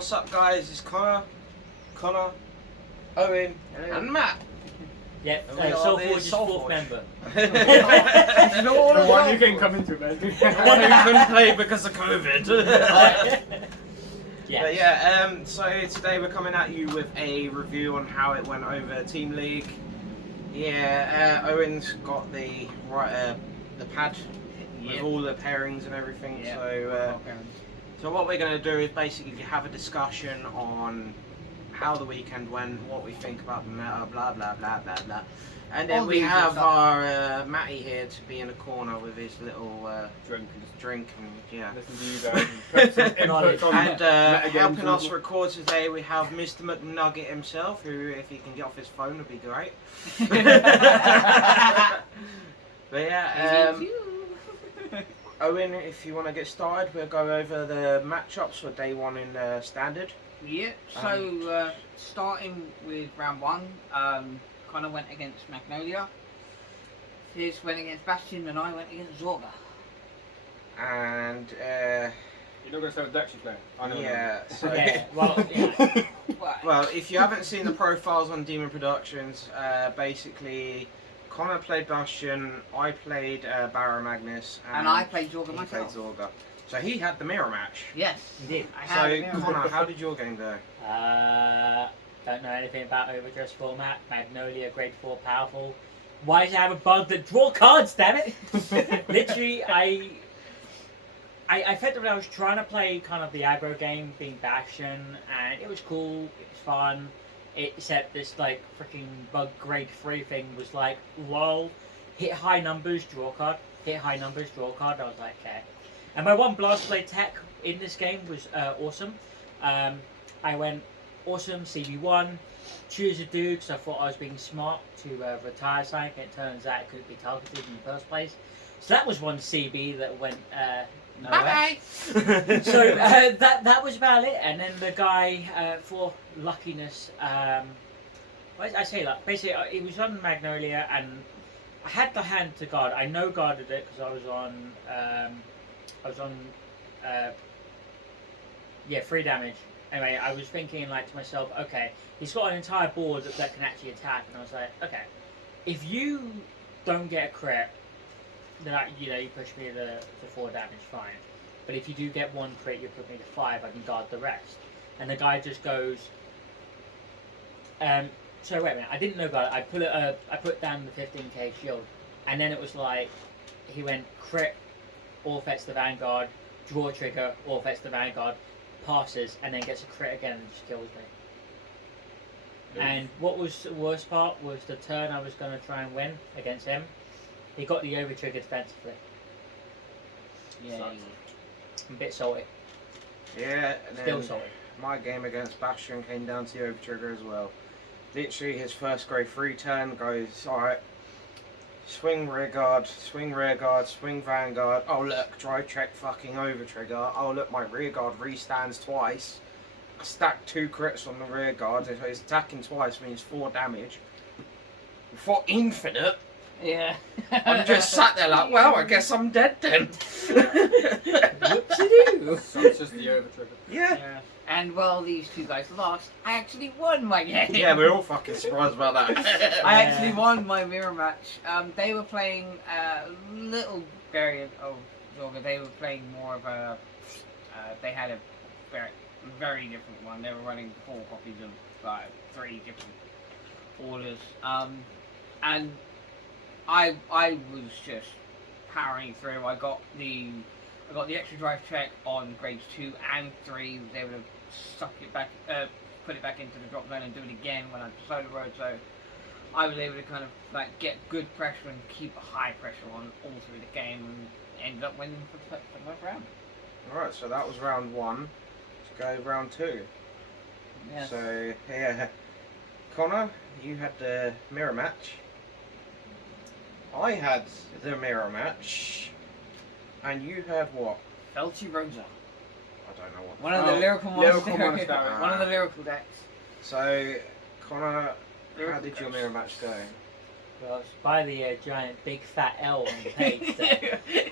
What's up, guys? It's Connor, Owen, and Matt. Yeah, And we are the SoulForge's fourth SoulForge. member. The one you can come into, man. one who couldn't play because of COVID. Yeah. But yeah, so today we're coming at you with a review on how it went over Team League. Yeah, Owen's got the pad with all the pairings and everything. Yep. So what we're going to do is basically have a discussion on how the weekend went, what we think about the meta, blah blah blah blah blah. And then we have our Matty here to be in a corner with his little drink and yeah. Listen to you guys and put some input on And meta games helping and us all. record today, we have Mr. McNugget himself, who, if he can get off his phone, would be great. But yeah, Owen, if you want to get started, we'll go over the matchups for day one in standard. Yeah, so starting with round one, Connor went against Magnolia, Fizz went against Bastion, and I went against Zorga. And You're not going to say what decks you play? I know. yeah, so Yeah, well, yeah. well, if you haven't seen the profiles on Demon Productions, basically Connor played Bastion, I played Barrow Magnus, And I played Zorga he myself. played Zorga. So he had the mirror match. Yes, Indeed. I had So a mirror. Connor, how did your game go? Don't know anything about Overdress format. Magnolia, grade 4, powerful. Why does it have a bug that draw cards, damn it? Literally, I effectively I was trying to play kind of the aggro game, being Bastion, and it was cool, it was fun. Except this like freaking bug grade 3 thing was like, lol, hit high numbers, draw card, hit high numbers, draw card. I was like, okay. And my one blast blade tech in this game was awesome. I went awesome CB1, choose a dude because I thought I was being smart to retire something. It turns out it couldn't be targeted in the first place. So that was one CB that went nowhere. Bye. So that was about it. And then the guy, for luckiness, I say that basically it was on Magnolia, and I had the hand to guard. I no guarded it because I was on 3 damage. Anyway, I was thinking like to myself, okay, he's got an entire board that can actually attack, and I was like, okay, if you don't get a crit, then you push me to 4 damage, fine. But if you do get 1 crit, you put me to 5, I can guard the rest. And the guy just goes, so wait a minute, I didn't know guard. I put down the 15k shield, and then it was like, he went crit, all affects the Vanguard, draw trigger, all affects the Vanguard, passes, and then gets a crit again and just kills me. Yes. And what was the worst part was the turn I was going to try and win against him, he got the over trigger defensively. Yeah. I'm a bit salty. Yeah, and Still then salty. my game against Bastion came down to the overtrigger as well. Literally, his first grade 3 turn goes, alright, swing rear guard, swing Vanguard. Oh look, drive check fucking overtrigger. Oh look, my rear guard restands twice. I stacked 2 crits on the rear guard, so he's attacking twice means 4 damage. For infinite. Yeah. I'm just sat there like, well, I guess I'm dead then. Whoopsie-doo! So it's just the overtrigger. Yeah. Yeah. And while these two guys lost, I actually won my game. Yeah, we're all fucking surprised about that. I actually won my mirror match. They were playing a little variant of Zorga. They were playing more of a. They had a very different one. They were running 4 copies of 3 different orders. And I was just powering through. I got the extra drive check on grades 2 and 3. Was able to suck it back, put it back into the drop zone and do it again when I solo road. So I was able to kind of like get good pressure and keep a high pressure on all through the game, and ended up winning for the first round. Alright, so that was round 1. Let's go round 2. Yeah. So, yeah. Connor, you had the mirror match. I had the mirror match. And you had what? Felty Rosa. I don't know what. One of the lyrical Lyrical monsters. monster. One of the lyrical decks. So, Connor, how did your mirror match go? Well, it's by the giant big fat L on the page. So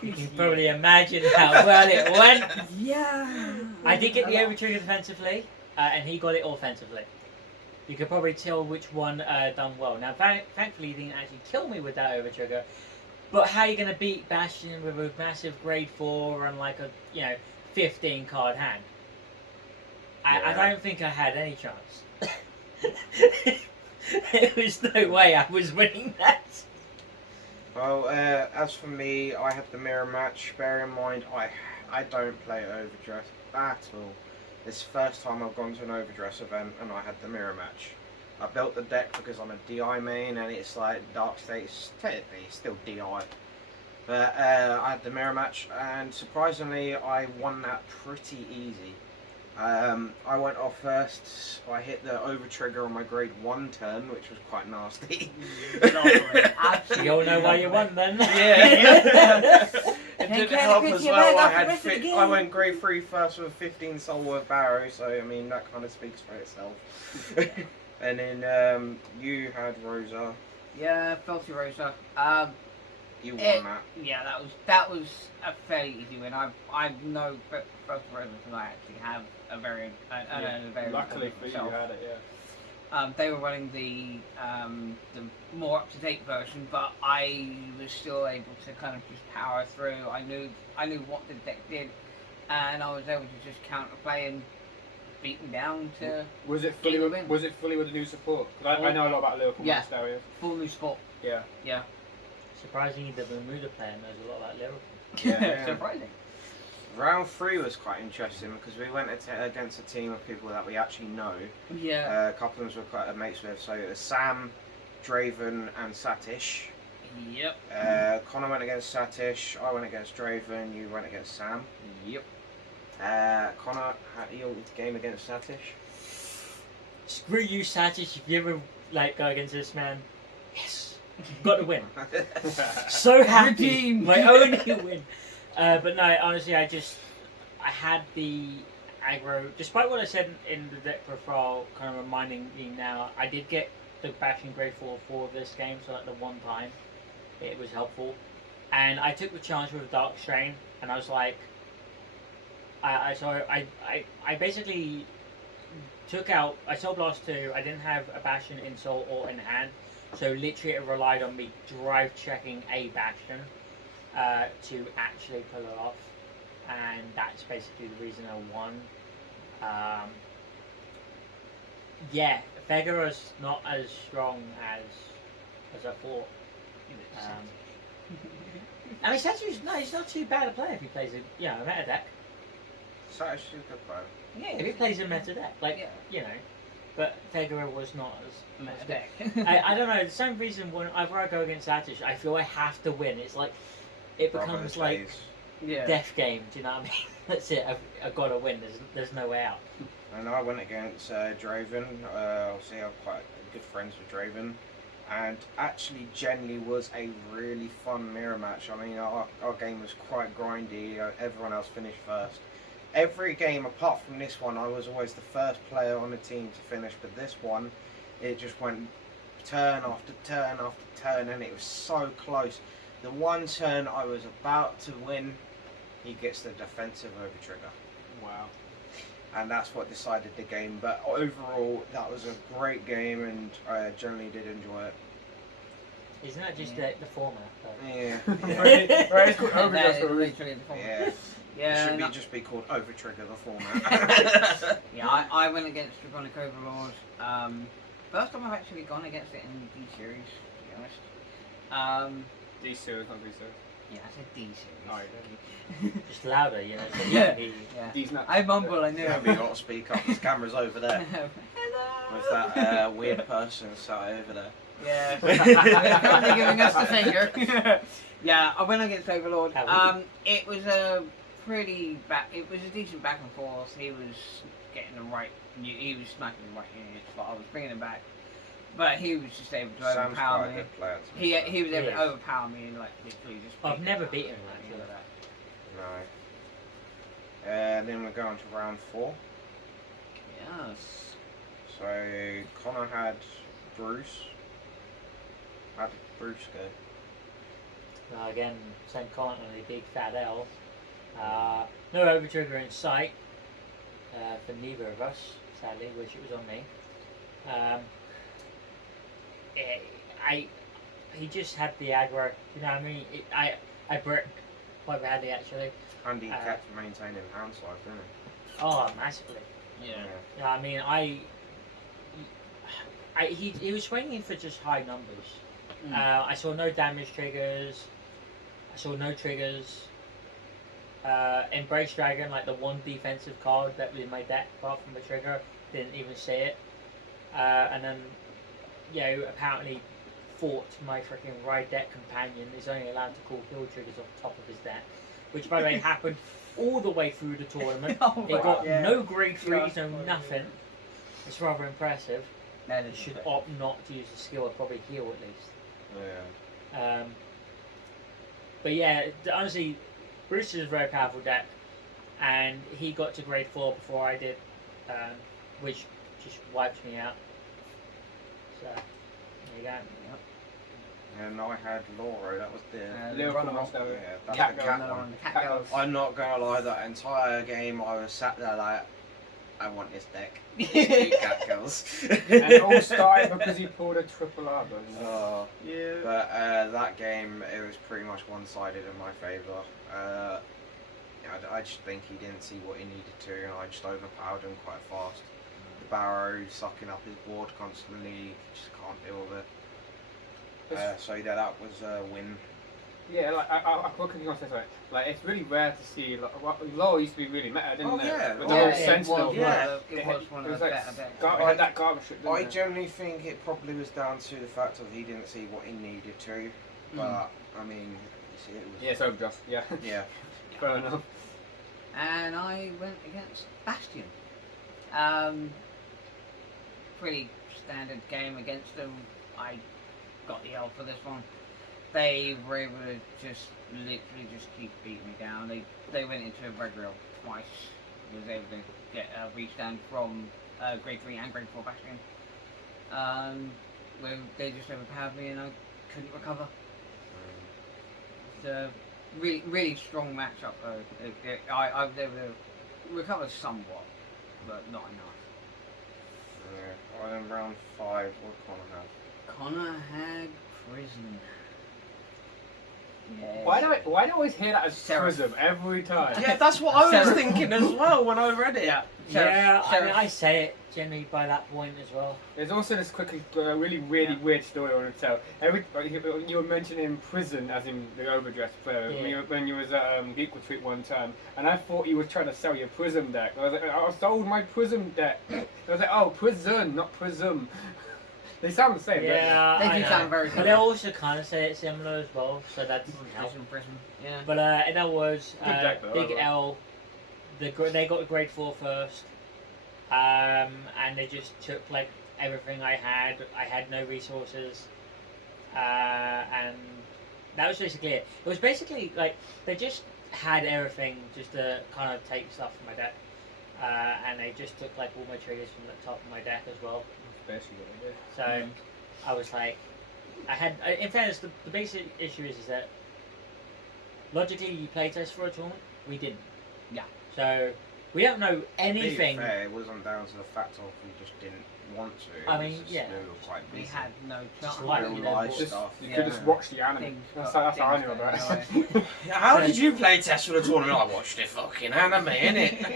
you can probably imagine how well it went. Yeah. I did get the a lot. overtrigger defensively, and he got it offensively. You could probably tell which one done well. Now, thankfully, he didn't actually kill me with that overtrigger. But how are you going to beat Bastion with a massive grade 4 and like a 15 card hand? I don't think I had any chance. There was no way I was winning that. Well, as for me, I had the mirror match. Bear in mind, I don't play Overdress at all. It's the first time I've gone to an Overdress event and I had the mirror match. I built the deck because I'm a DI main and it's like Dark State's technically still DI. But I had the mirror match and surprisingly I won that pretty easy. I went off first. I hit the over trigger on my grade 1 turn, which was quite nasty. You all know why you won then. Yeah. It Take didn't care help of the as pitch, well. you I might had have to rest I went grade 3 first with 15 soul worth barrow, so I mean that kind of speaks for itself. And then you had Rosa. Yeah, Filthy Rosa. You won that. Yeah, that was a fairly easy win. I know Filthy Rosa because I actually have a variant. A variant Luckily for you, you myself. had it, yeah. They were running the more up to date version, but I was still able to kind of just power through. I knew what the deck did, and I was able to just counterplay and beat them down to Was it fully get the with, win. was it fully with the new support? 'Cause I know a lot about Liverpool Yeah. areas. full new spot. Yeah. Yeah, Surprisingly, the Bermuda player knows a lot about Liverpool. Yeah. surprising. Round 3 was quite interesting because we went against a team of people that we actually know. Yeah. A couple of them were quite mates with. So it was Sam, Draven, and Satish. Yep. Connor went against Satish. I went against Draven. You went against Sam. Yep. Connor, your game against Satish. Screw you, Satish. If you ever go against this man, yes, got to win. So happy, Redeemed. my only win. But no, honestly, I had the aggro. Despite what I said in the deck profile, kind of reminding me now, I did get the bashing grade 4 for this game, so at the one time, it was helpful. And I took the chance with Dark Strain, and I was like, I basically took out. I Soul Blast 2. I didn't have a Bastion in Soul or in hand, so literally it relied on me drive checking a Bastion to actually pull it off, and that's basically the reason I won. Yeah, Figueroa's not as strong as I thought. I mean, he's not too bad a player if he plays a meta deck. Satish is a good player. Yeah, if he plays a meta deck, but Figueroa was not as Meta deck. deck. I don't know. The same reason whenever I go against Satish, I feel I have to win. It's like it becomes like Yeah. death game. Do you know what I mean? That's it. I've got to win. There's no way out. And I went against Draven. Obviously, I'm quite good friends with Draven. And actually, generally was a really fun mirror match. I mean, our game was quite grindy. Everyone else finished first. Every game, apart from this one, I was always the first player on the team to finish. But this one, it just went turn after turn after turn, and it was so close. The one turn I was about to win, he gets the defensive overtrigger. Wow. And that's what decided the game. But overall, that was a great game, and I generally did enjoy it. Isn't that just the format? Though? Yeah. Right, it's called That Overdress is for a reason. literally the format. Yeah. Yeah, It no- should just be called Overtrigger the format. Yeah, I went against Draconic Overlord. First time I've actually gone against it in D series, to be honest. D series, not D series. Yeah, I said D series. Oh, Just louder, you know. So Yeah. you- Yeah. D's nuts. I mumble, I knew Yeah, it. we got to speak up. His camera's over there. Hello. With that weird person sat over there. Yeah. They're currently giving us the finger. Yeah, I went against Overlord. It was a pretty it was a decent back and forth. He was getting the right. He was sniping the right units, but I was bringing him back. But he was just able to Sam's overpower quite a me. good player. to be He was able He to is. overpower me and like literally just. I've beat never me beaten up him, and actually. fair. No. Then we're going to round 4. Yes. So Connor had Bruce. How did Bruce go? Again, same comment on the big fat L. No overtrigger in sight. for neither of us, sadly. Wish it was on me. He just had the aggro. You know what I mean? I brick quite badly actually. And he kept maintaining hand swipe, didn't he? Oh, massively. Yeah. Yeah, I mean, he was swinging for just high numbers. I saw no damage triggers. I saw no triggers. Embrace Dragon, like the one defensive card that was in my deck, apart from the trigger, didn't even see it. And then, apparently fought my freaking ride deck companion is only allowed to call kill triggers off the top of his deck, which by the way happened all the way through the tournament. It got no grade 3s, no nothing. It's rather impressive. That You is should impressive. opt not to use the skill or probably heal at least. Yeah. But yeah, honestly, Bruce is a very powerful deck, and he got to grade 4 before I did, which just wiped me out. So, there you go. And I had Laura, that was the... Lyrical runner-up. Monster. Yeah, that's Cat the Girl. cat Another one. one, the cat girls. I'm not gonna lie, that entire game I was sat there like, I want this deck. It's cute cat girls. And it all started because he pulled a triple R, but Oh, Yeah. but that game, it was pretty much one-sided in my favour. I just think he didn't see what he needed to, and I just overpowered him quite fast. The Barrow sucking up his board constantly, just can't deal with it. So yeah, that was a win. yeah, like I what can you say? Like it's really rare to see. Like, LoL used to be really meta, didn't Oh, it? yeah. With Oh, the whole yeah, Sentinel. It was one It of was the like better decks. it had that garbage shit, didn't I it? generally think it probably was down to the fact that he didn't see what he needed to, but I mean, you see, it was... Yeah, it's overdraft. Yeah, Yeah. fair enough. And I went against Bastion. Pretty standard game against them. I got the L for this one. They were able to just literally just keep beating me down. They went into a regular twice. Was able to get a reach down from grade 3 and grade 4 Bastion. Where they just overpowered me and I couldn't recover. It's a really strong matchup though. I was able to recover somewhat, but not enough. Yeah. I'm in round 5. What Connor have? Connor had prison. Yeah. Why do I always hear that as Seraph. Prism every time? Yeah, that's what I was Sarah. thinking as well when I read it. Yeah. Yeah, I mean, Sheriff. I say it generally by that point as well. There's also this really weird story I want to tell. You were mentioning prison as in the overdressed player Yeah. when you was at Geek Retreat one time, and I thought you were trying to sell your prism deck. I was like, I sold my prism deck. I was like, oh, prison, not prism. They sound the same. don't Yeah, They I do know. sound very But they similar. also kind of say it similar as well, so that doesn't help. Prison. Yeah. But in other words, Good deck, though, Big I L, they got a grade 4 first, and they just took like everything I had. I had no resources, and that was basically it. It was basically like they just had everything just to kind of take stuff from my deck, and they just took like all my triggers from the top of my deck as well. Basically what they did. So I was like, in fairness, the basic issue is that logically you playtest for a tournament, we didn't. Yeah. So we don't know anything. To be fair, it wasn't down to the fact of we just didn't want to. I It was mean, just yeah. we were quite We busy. had no Just chance. like, Real you know, life just- stuff. You Yeah. could just watch the anime. Things That's got- how I knew things about got it. How did you play test for the tournament? I watched the fucking anime, innit?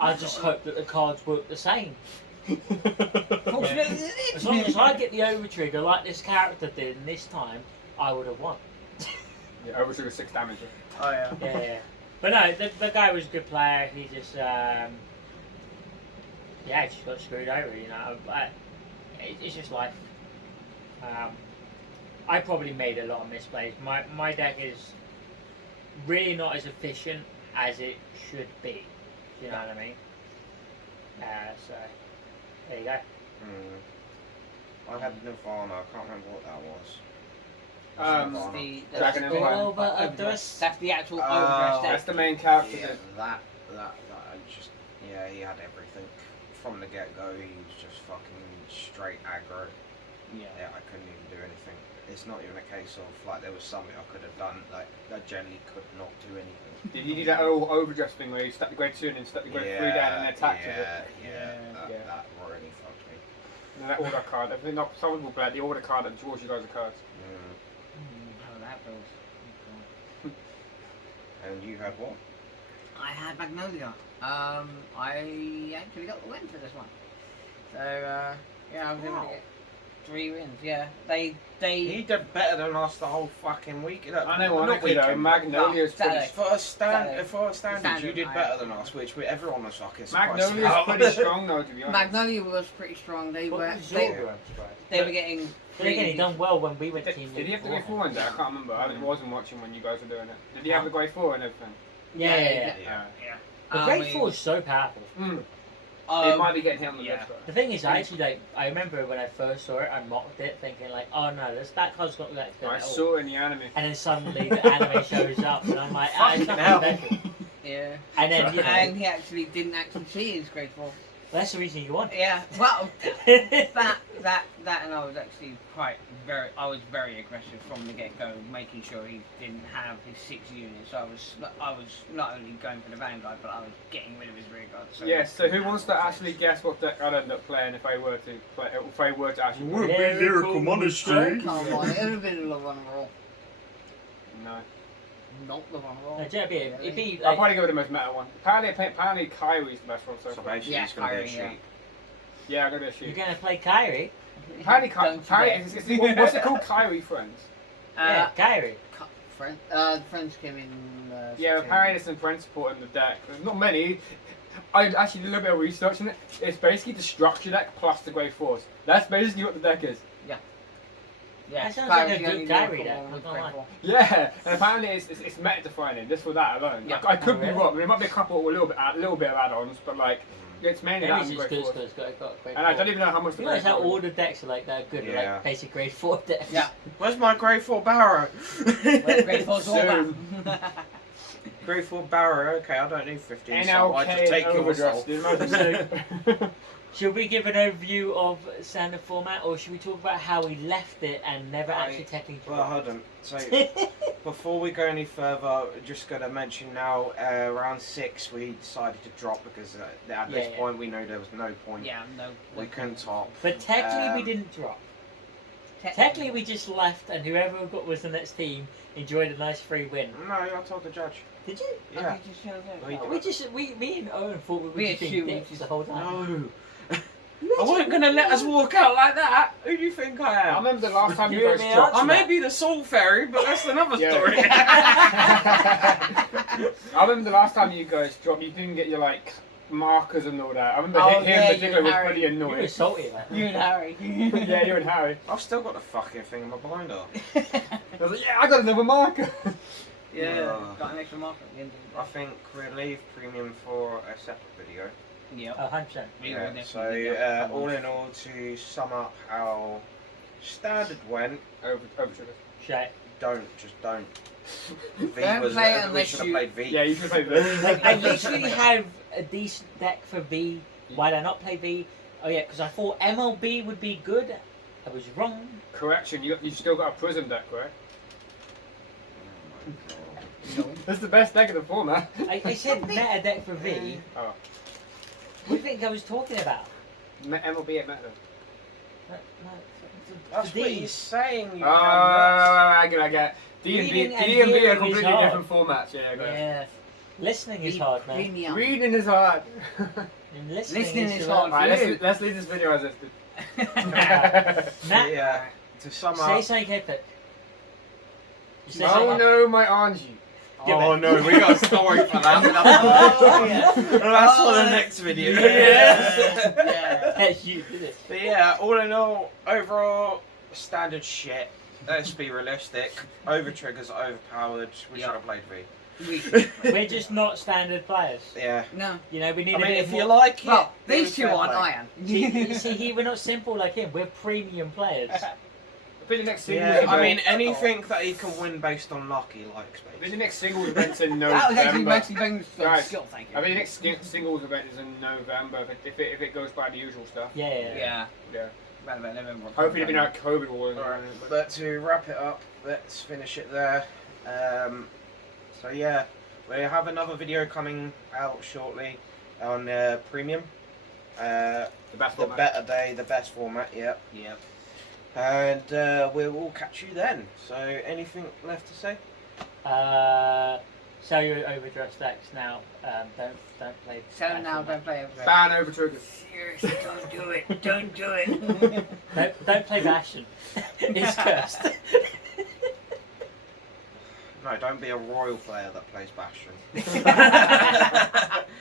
I just hope that the cards work the same. Fortunately, As long as I get the overtrigger like this character did, and this time I would have won. Yeah, over 6 damage. Oh yeah. Yeah. But no, the guy was a good player. He just, he just got screwed over, you know. But it's just life. I probably made a lot of misplays. My deck is really not as efficient as it should be. You know what I mean? So there you go. I had Nirvana. I can't remember what that was. Um, The Dragon that's Empire. Overdress. That's the actual Oh, overdress That's deck. the main character. Yeah, that- he had everything from the get go. He was just fucking straight aggro. Yeah. Yeah, I couldn't even do anything. it's not even a case of like there was something I could have done. Like I generally could not do anything. Did you do that old overdress thing where you stuck the grade 2 and then stuck the grade 3 down and then attacked with it? That really fucked me. And that order card, I think not some people play the order card that draws you guys the cards. Oh, that feels. And you had what? I had Magnolia. I actually got the win for this one. So yeah, I was able to get 3 wins. Yeah, He did better than us the whole fucking week. I know, honestly though, Magnolia's pretty... For standards, you did better than us, which everyone was fucking surprised. Magnolia's pretty strong though, to be honest. Magnolia was pretty strong. They were getting. He done well when we went to Team Did he have the grade 4 in there? I can't remember. I wasn't watching when you guys were doing it. Did he have the grade 4 and everything? Yeah. The grade 4 is so powerful. It might be getting hit on the list. The thing is, I remember when I first saw it, I mocked it, thinking like, oh no, that card's got like good I at all. saw it in the anime. And then suddenly the anime shows up, and I'm like, it's not special. Yeah. And then, you know, and he actually didn't actually see his grade 4. that's the reason you want it. Yeah. Well, that and I was actually I was very aggressive from the get go, making sure he didn't have his 6 units. I was not only going for the Vanguard, but I was getting rid of his rear guard. So who wants to actually guess what deck I'd end up playing if I were to play? If I were to actually. Would be Lyrical Monastery. Come on, it would have been the one roll. No. Not the one roll. It'd be I'll like, probably go with the most meta one. Apparently Kyrie's the best one so So far. basically, Yeah, it's going to be a Kyrie, sheet. Yeah, I'm gonna be a you're sheep. gonna play Kyrie. Apparently Don't Kyrie, forget. what's it called? Kyrie Friends. Yeah, Kyrie. The friends came in. Yeah, apparently there's some friends supporting the deck. There's not many. I actually did a little bit of research on it. It's basically the structure deck plus the grade 4s. That's basically what the deck is. Yeah, That sounds like a good Kyrie deck, I'm not gonna lie. Yeah, and apparently it's meta defining just for that alone. Yeah. I could Oh, be really? wrong. There might be a couple, a little bit of add-ons, but like it's mainly Maybe that it's and just grade good 4s. because it's got great And I don't 4. even know how much the You realize grade how 4 all is. the decks are like that good, Yeah. like basic grade 4 decks. Yeah. Where's my grade 4 Barrow? Grade 4's all Soon. that. Grade 4 Barrow, okay, I don't need 15, so I just take your soul. overdressed. Should we give an overview of standard format, or should we talk about how we left it and never actually technically Well, dropped? hold on. So, before we go any further, just going to mention now, around 6 we decided to drop because at this point we know there was no point. Yeah, no. We couldn't top. But technically we Um, didn't drop. Technically we just left, and whoever was the next team enjoyed a nice free win. No, I told the judge. Did you? Yeah. Me Me and Owen thought we were We just being assumed dicks just- the whole time. No. I wasn't going to let us walk out like that. Who do you think I I am? remember the last time you You guys and me dropped. I may be the Soul Fairy, but that's another Yeah. story. I remember the last time you guys dropped, you didn't get your like markers and all that. I remember Oh, him yeah, in particular you was Harry. pretty You annoying. were salty about You and Harry. Yeah, you and Harry. I've still got the fucking thing in my blinder. I was like, yeah, I got another marker. Yeah, got an extra mark at the end I think we'll leave premium for a separate video. Yep. 100%. We will Yeah, definitely so get all in all, to sum up how standard went, Over Shit. don't. V Don't was play it we unless should have you- played V. Yeah, you should play this. Like, I literally have a decent deck for V. Why did I not play V? Oh yeah, because I thought MLB would be good. I was wrong. Correction, you still got a prism deck, right? No. That's the best deck of the format. I said meta deck for V. Oh. What do you think I was talking about? MLB at meta. That's D. what he's saying. You I get. D and Reading and V are hearing is completely hard. different formats. Yeah, I got it. Yeah. Listening is hard, man. Premium. Reading is hard. And listening is hard. Alright, you. let's leave this video as it. Matt, Yeah. To sum say up. something epic. Say Oh something. no, my Angie. Oh no, we got a story for that. Oh, yeah. That's for the next video. Yeah. That's you, did it? But yeah, all in all, overall, standard shit. Let's be realistic. Over triggers are overpowered. We should have played V. We're just not standard players. Yeah. No. You know, we need I a mean, bit if more... you like it, Well, then these two fair aren't. play. I am. See, we're not simple like him. We're premium players. I think the next singles Yeah, event. I mean, anything that he can win based on luck, he likes, I think the basically. next singles event's in That was actually November. mostly Ben's Guys, skill, thank you. I mean, the next singles event is in November if it goes by the usual stuff. Yeah. Yeah. Yeah. around about November. Hopefully, there'll be no COVID warning. Alright, but to wrap it up, let's finish it there. So yeah, we have another video coming out shortly on Premium. The best The format. better day, the best format, yep. Yep. And we will catch you then. So anything left to say? Sell your overdressed decks now. Don't play. Sell them now, don't play over. Ban over triggers. Seriously, don't do it. Don't do it. Don't play Bastion. It's cursed. No, don't be a royal player that plays Bastion.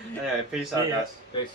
Anyway, peace out, See ya. guys. Peace.